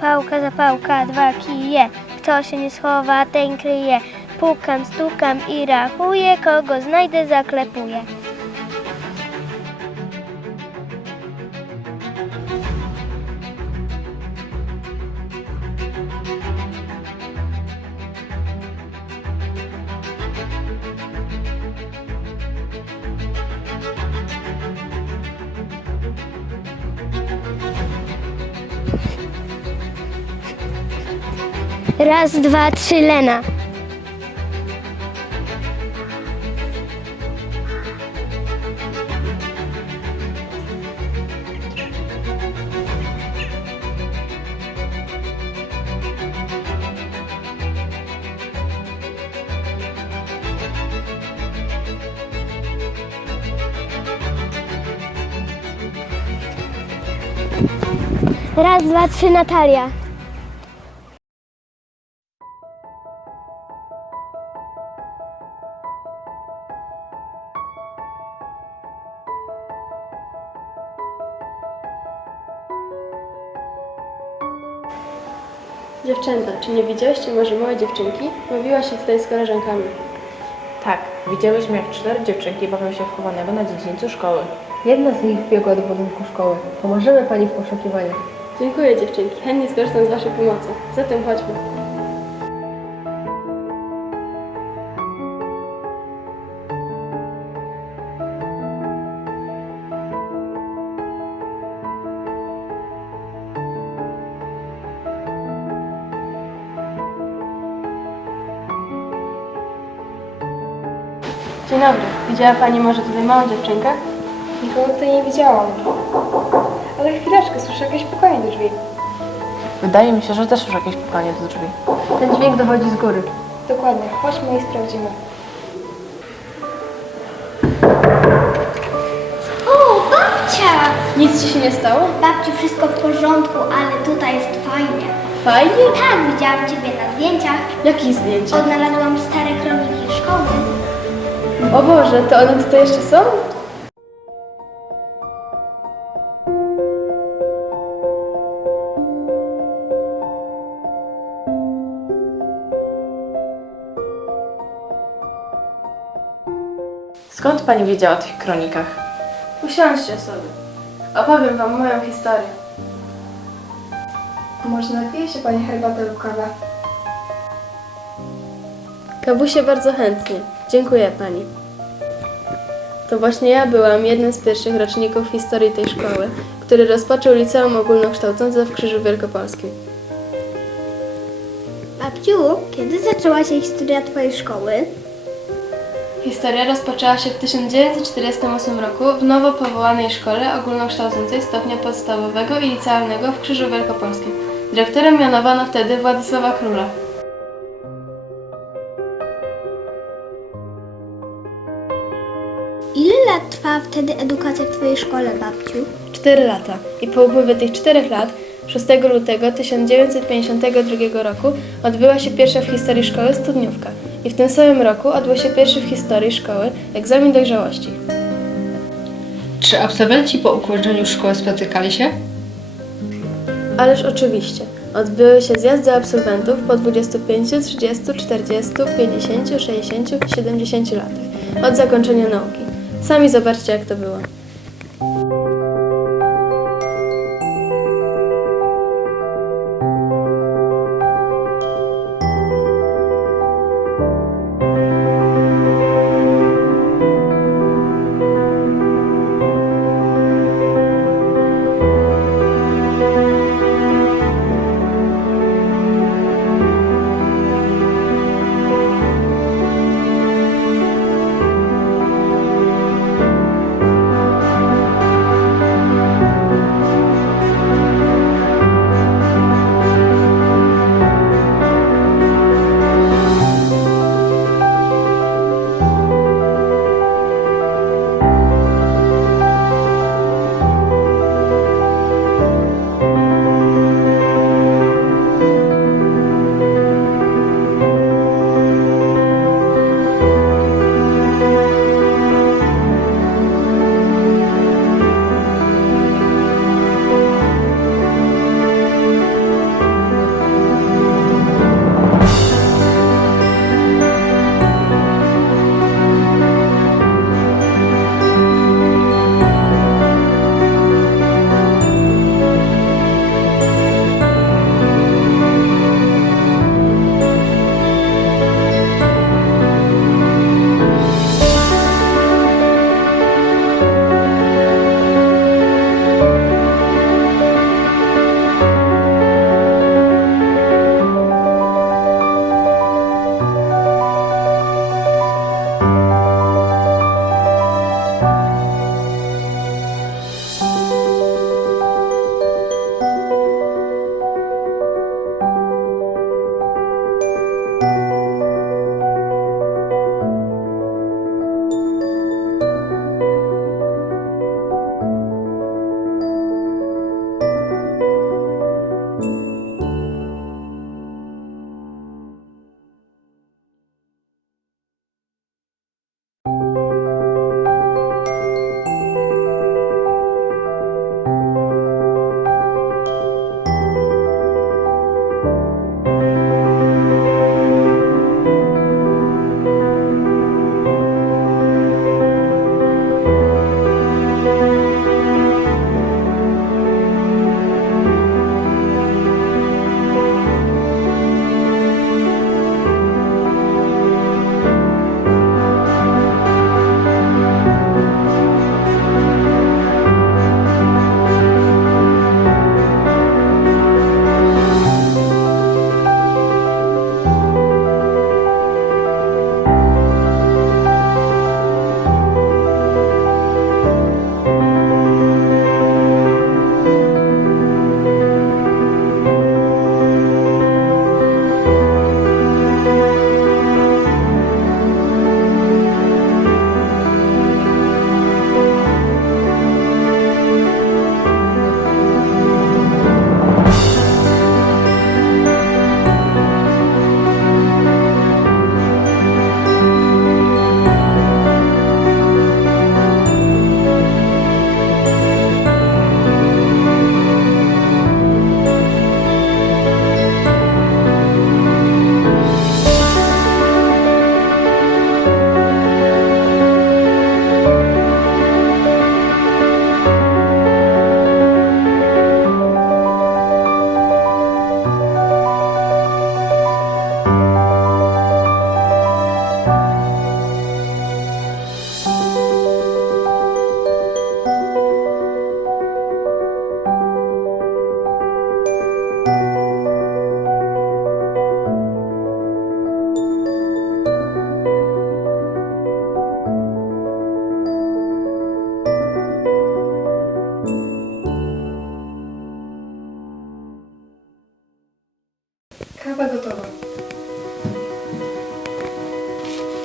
Pałka, zapałka, dwa kije. Kto się nie schowa, ten kryje. Pukam, stukam i rachuję, kogo znajdę, zaklepuję. Raz, dwa, trzy, Lena. Raz, dwa, trzy, Natalia. Dziewczęta, czy nie widziałyście może małej dziewczynki? Bawiła się tutaj z koleżankami. Tak, widziałyśmy jak cztery dziewczynki bawią się w chowanego na dziedzińcu szkoły. Jedna z nich wbiegła do budynku szkoły. Pomożemy pani w poszukiwaniach. Dziękuję dziewczynki, chętnie skorzystam z waszej pomocy. Zatem chodźmy. Widziała Pani może tutaj małą dziewczynkę? Nikogo tutaj nie widziałam. Ale chwileczkę, słyszę jakieś pukanie do drzwi. Wydaje mi się, że też już jakieś pukanie do drzwi. Ten dźwięk dochodzi z góry. Dokładnie, chodźmy i sprawdzimy. O, babcia! Nic Ci się nie stało? Babciu, wszystko w porządku, ale tutaj jest fajnie. Fajnie? Tak, widziałam Ciebie na zdjęciach. Jakich zdjęcia? Odnalazłam stare kroniki szkoły. O Boże, to one tutaj jeszcze są? Skąd pani wiedziała o tych kronikach? Usiądźcie sobie. Opowiem Wam moją historię. Może napije się pani herbatę lub kawę? Kabusie bardzo chętnie. Dziękuję Pani. To właśnie ja byłam jednym z pierwszych roczników historii tej szkoły, który rozpoczął liceum ogólnokształcące w Krzyżu Wielkopolskim. Babciu, kiedy zaczęła się historia Twojej szkoły? Historia rozpoczęła się w 1948 roku w nowo powołanej szkole ogólnokształcącej stopnia podstawowego i licealnego w Krzyżu Wielkopolskim. Dyrektorem mianowano wtedy Władysława Króla. Trwała wtedy edukacja w Twojej szkole, babciu? 4 lata. I po upływie tych 4 lat, 6 lutego 1952 roku, odbyła się pierwsza w historii szkoły studniówka. I w tym samym roku odbył się pierwszy w historii szkoły egzamin dojrzałości. Czy absolwenci po ukończeniu szkoły spotykali się? Ależ oczywiście. Odbyły się zjazdy absolwentów po 25, 30, 40, 50, 60, 70 latach od zakończenia nauki. Sami zobaczcie, jak to było.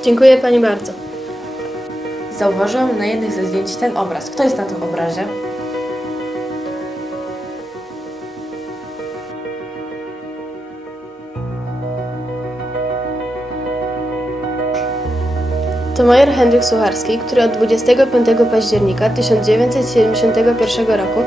Dziękuję Pani bardzo. Zauważyłam na jednych ze zdjęć ten obraz. Kto jest na tym obrazie? To major Henryk Sucharski, który od 25 października 1971 roku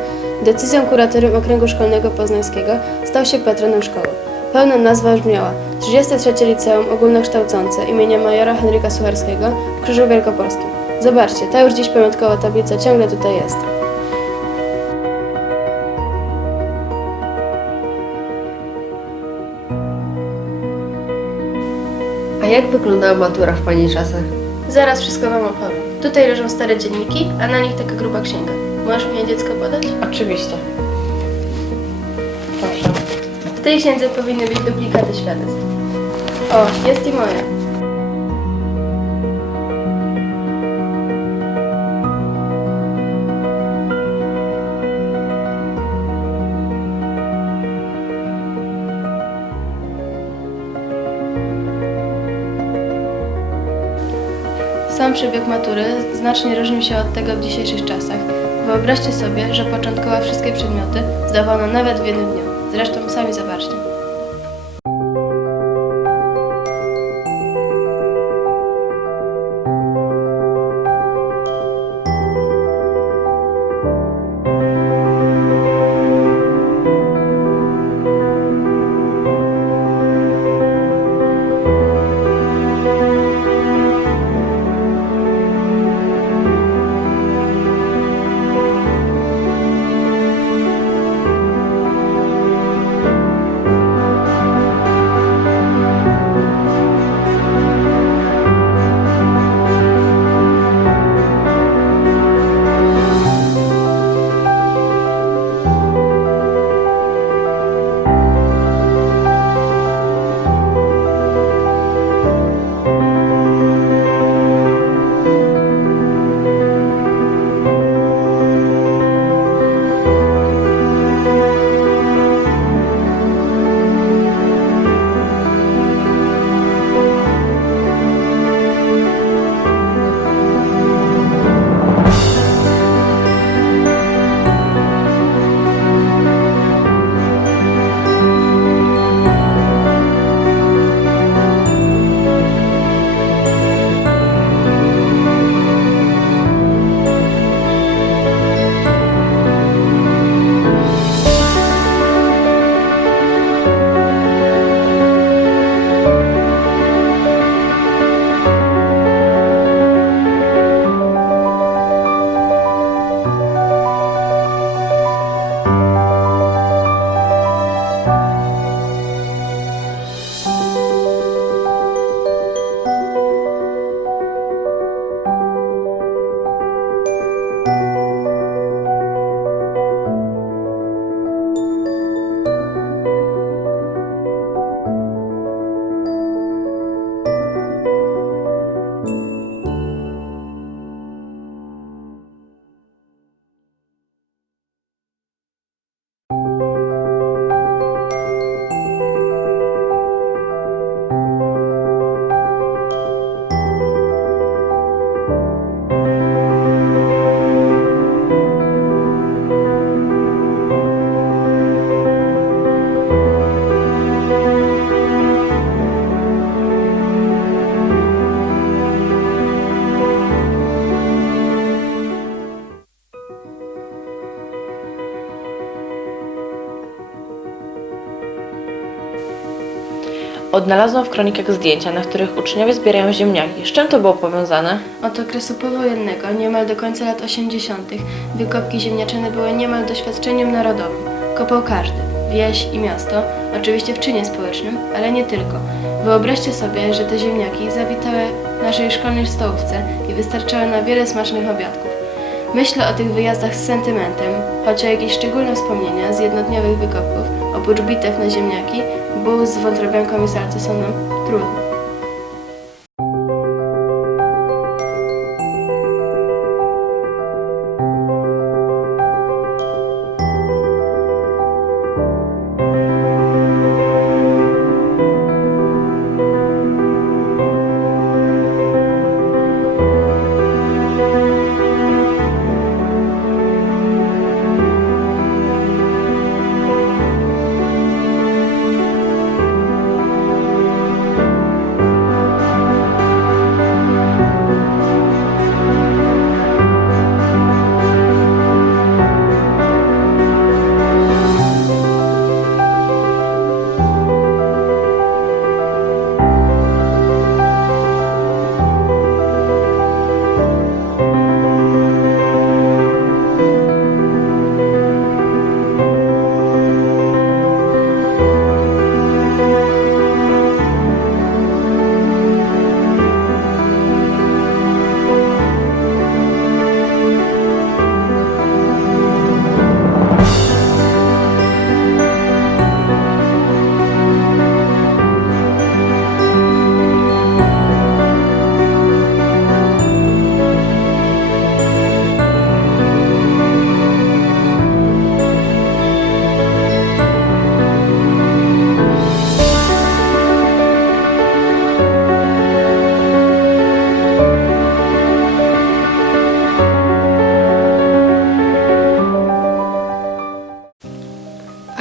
decyzją kuratorium Okręgu Szkolnego Poznańskiego stał się patronem szkoły. Pełna nazwa brzmiała 33 Liceum Ogólnokształcące imienia majora Henryka Sucharskiego w Krzyżu Wielkopolskim. Zobaczcie, ta już dziś pamiątkowa tablica ciągle tutaj jest. A jak wyglądała matura w Pani czasach? Zaraz wszystko Wam opowiem. Tutaj leżą stare dzienniki, a na nich taka gruba księga. Możesz mi je dziecko podać? Oczywiście. Tej księdze powinny być duplikaty świadectw. O, jest i moja. Sam przebieg matury znacznie różnił się od tego w dzisiejszych czasach. Wyobraźcie sobie, że początkowo wszystkie przedmioty zdawano nawet w jednym dniu. Zresztą sami zobaczcie. Odnalazłam w kronikach zdjęcia, na których uczniowie zbierają ziemniaki. Z czym to było powiązane? Od okresu powojennego, niemal do końca lat 80., wykopki ziemniaczane były niemal doświadczeniem narodowym. Kopał każdy, wieś i miasto, oczywiście w czynie społecznym, ale nie tylko. Wyobraźcie sobie, że te ziemniaki zawitały naszej szkolnej stołówce i wystarczały na wiele smacznych obiadków. Myślę o tych wyjazdach z sentymentem, choć o jakieś szczególne wspomnienia z jednodniowych wykopów, oprócz bitew na ziemniaki, bułz z wątrobianką i salcy są nam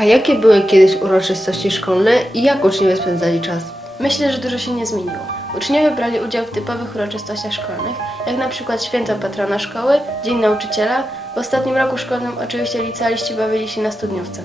jakie były kiedyś uroczystości szkolne i jak uczniowie spędzali czas? Myślę, że dużo się nie zmieniło. Uczniowie brali udział w typowych uroczystościach szkolnych, jak na przykład święto patrona szkoły, Dzień Nauczyciela. W ostatnim roku szkolnym oczywiście licealiści bawili się na studniówce.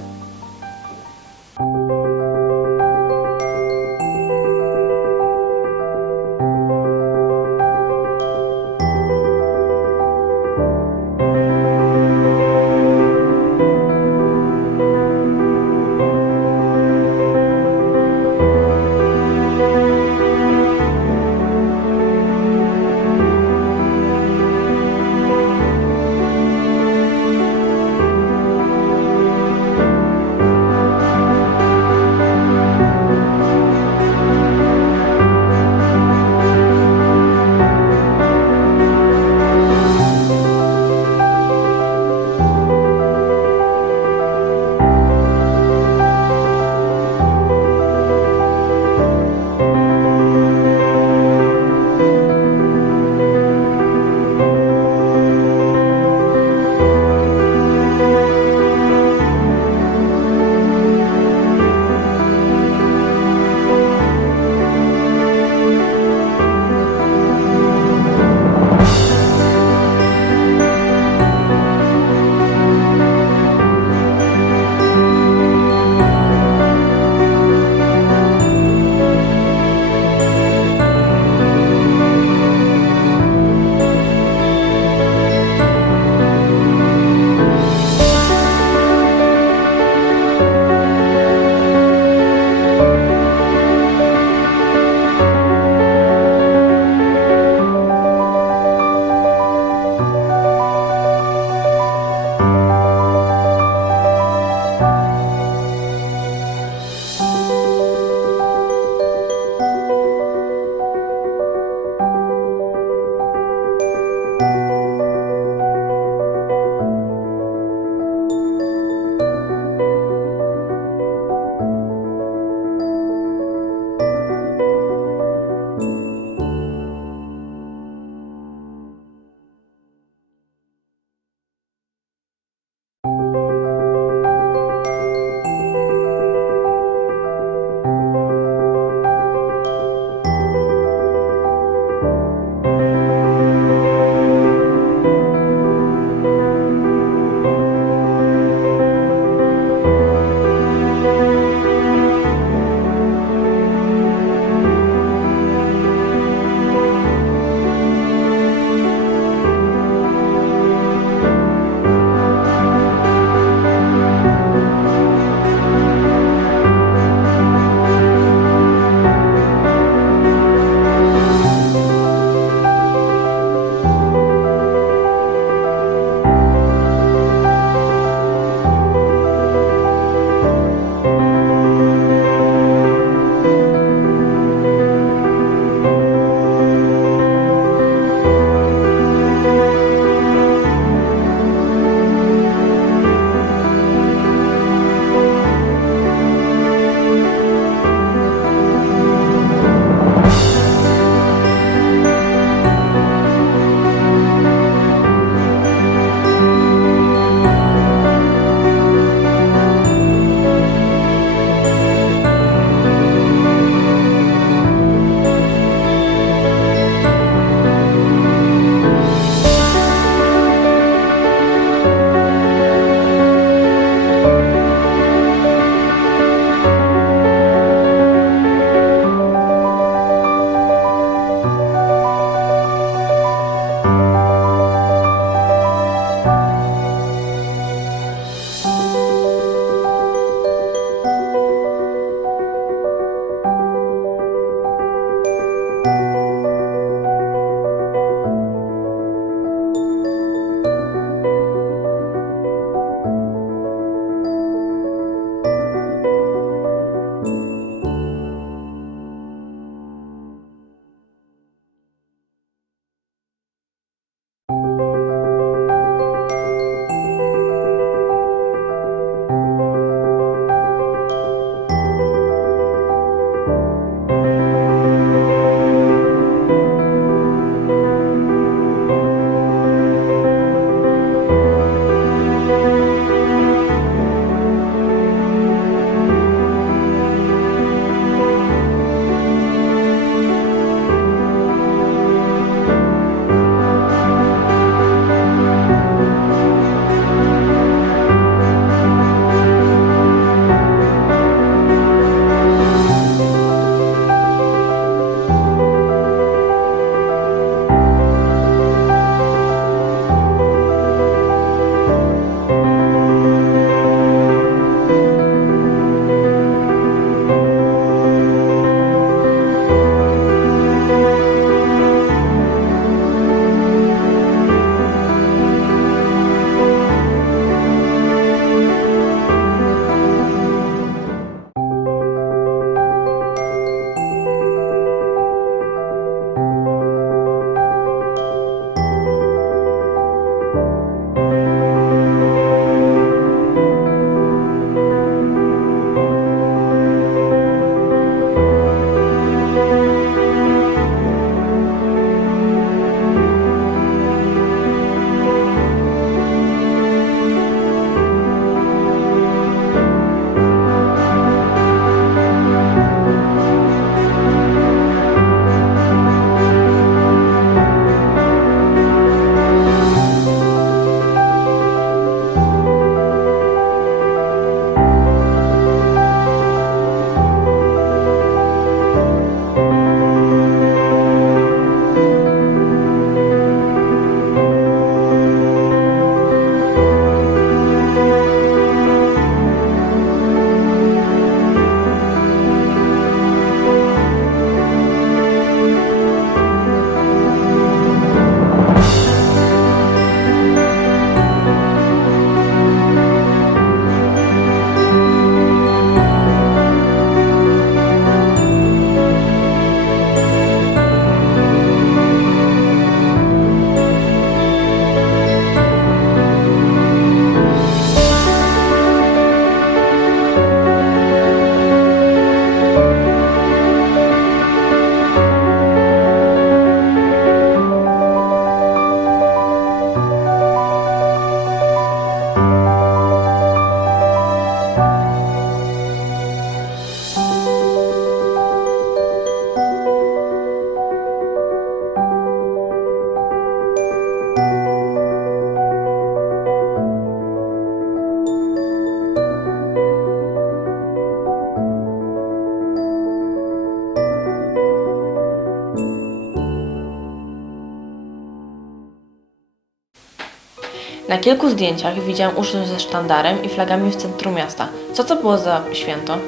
Na kilku zdjęciach widziałam uczniów ze sztandarem i flagami w centrum miasta. Co to było za święto?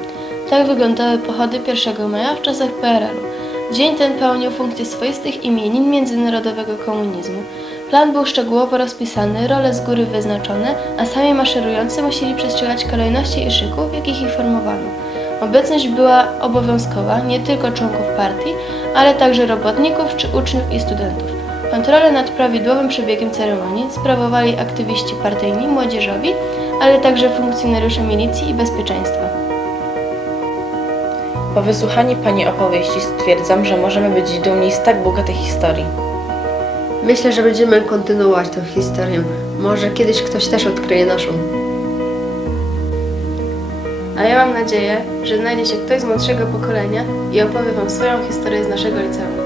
Tak wyglądały pochody 1 maja w czasach PRL-u. Dzień ten pełnił funkcję swoistych imienin międzynarodowego komunizmu. Plan był szczegółowo rozpisany, role z góry wyznaczone, a sami maszerujący musieli przestrzegać kolejności i szyków, jakich ich formowano. Obecność była obowiązkowa nie tylko członków partii, ale także robotników czy uczniów i studentów. Kontrolę nad prawidłowym przebiegiem ceremonii sprawowali aktywiści partyjni, młodzieżowi, ale także funkcjonariusze milicji i bezpieczeństwa. Po wysłuchaniu Pani opowieści stwierdzam, że możemy być dumni z tak bogatej historii. Myślę, że będziemy kontynuować tę historię. Może kiedyś ktoś też odkryje naszą. A ja mam nadzieję, że znajdzie się ktoś z młodszego pokolenia i opowie Wam swoją historię z naszego liceum.